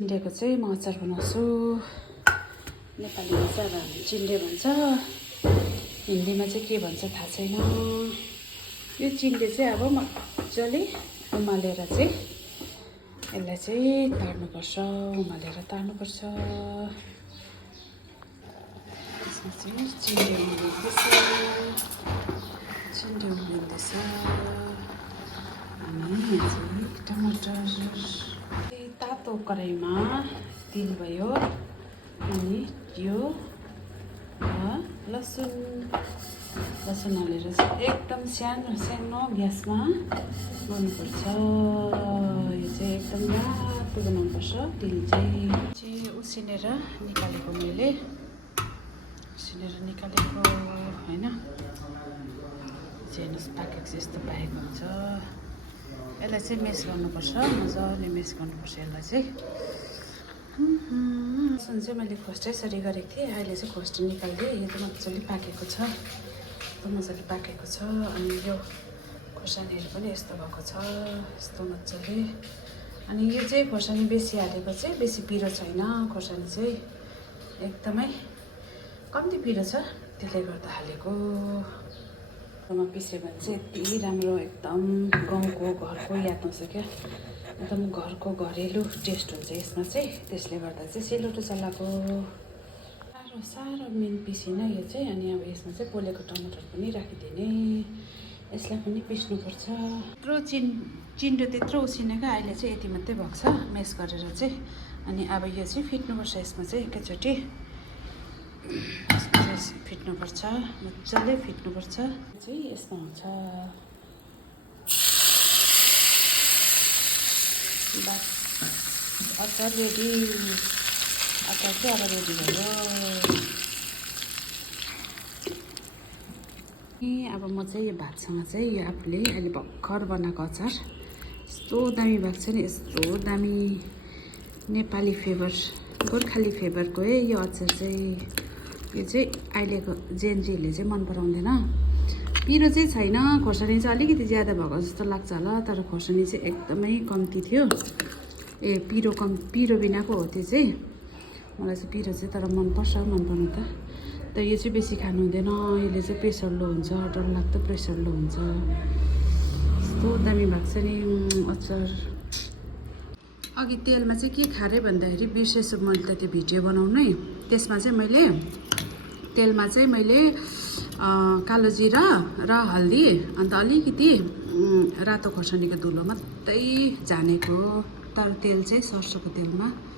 चिन्डेको चाहिँ म अचार बनाउँछु। नेपालीमा चाहिँ अब हामी चिन्डे भन्छ, हिन्दीमा चाहिँ के भन्छ थाहा छैन। यो चिन्डे चाहिँ अब मजाले उमालेर चाहिँ यसलाई चाहिँ तार्नुपर्छ, उमालेर तार्नुपर्छ। यसमा चाहिँ चिन्डे उमालिँदैछ, चिन्डे उमालिँदैछ। अनि यहाँ चाहिँ टमाटर, तातो कराईमा तेल भयो, अनि यो लसुन हालेर चाहिँ एकदम सानो सानो ग्यासमा गर्नुपर्छ। यो चाहिँ एकदम रातो बनाउनुपर्छ। तेल चाहिँ उसिनेर निकालेको मैले, होइन, हेर्नुहोस् पाकेको चाहिँ यस्तो पाकेको हुन्छ। यसलाई चाहिँ मेस गर्नुपर्छ, मजाले मेस गर्नुपर्छ यसलाई चाहिँ। लसुन चाहिँ मैले खोस्टै सरी गरेको थिएँ, अहिले चाहिँ खोस्टो निकालिदिएँ। यो त मजाले पाकेको छ, मजाले पाकेको छ। अनि यो खोर्सानीहरू पनि यस्तो भएको छ, यस्तो मजाले। अनि यो चाहिँ खोर्सानी बेसी हालेको चाहिँ बेसी पिरो छैन, खोर्सानी चाहिँ एकदमै कम्ती पिरो छ, त्यसले गर्दा हालेको। पिस्यो भने चाहिँ यति राम्रो एकदम गाउँको घरको याद आउँछ क्या, एकदम घरको घरेलु टेस्ट हुन्छ यसमा चाहिँ। त्यसले गर्दा चाहिँ सिलौटो चलाएको। साह्रो मेन पिसिन यो चाहिँ। अनि अब यसमा चाहिँ पोलेको टमाटर पनि राखिदिने, यसलाई पनि पिस्नुपर्छ। त्यत्रो चिन्डो त्यत्रो उसिनेको, अहिले चाहिँ यति मात्रै भएको छ मेस गरेर चाहिँ। अनि अब यो चाहिँ फिट्नुपर्छ, यसमा चाहिँ एकैचोटि फिट्नुपर्छ, मजाले फिट्नुपर्छ। चाहिँ यसमा हुन्छ। बस अचार रेडी, अचार चाहिँ अब रेडी भयो। अब म चाहिँ यो भातसँग चाहिँ यो आफूले अहिले भर्खर बनाएको अचार यस्तो दामी भएको छ नि, यस्तो दामी नेपाली फ्लेभर, गोर्खाली फ्लेभरको यो अचार चाहिँ। यो चाहिँ अहिलेको जेनजीहरूले चाहिँ मन पराउँदैन। पिरो चाहिँ छैन, खोर्सानी चाहिँ अलिकति ज्यादा भएको जस्तो लाग्छ होला, तर खोर्सानी चाहिँ एकदमै कम्ती थियो। पिरो बिनाको हो त्यो चाहिँ। मलाई चाहिँ पिरो चाहिँ तर मनपर्छ, मन पर्नु त। तर यो चाहिँ बेसी खानु हुँदैन, यसले चाहिँ प्रेसर लो हुन्छ, डरलाग्दो प्रेसर लो हुन्छ। यस्तो दामी भएको छ नि अचार। अघि तेलमा चाहिँ के खारे भन्दाखेरि बिर्सेछु मैले त त्यो भिडियो बनाउनै। त्यसमा चाहिँ मैले तेलमा चाहिँ मैले कालो जिरा र हल्दी, अन्त अलिकति रातो खोर्सानीको धुलो मात्रै झानेको, तर तेल चाहिँ सरसोको तेलमा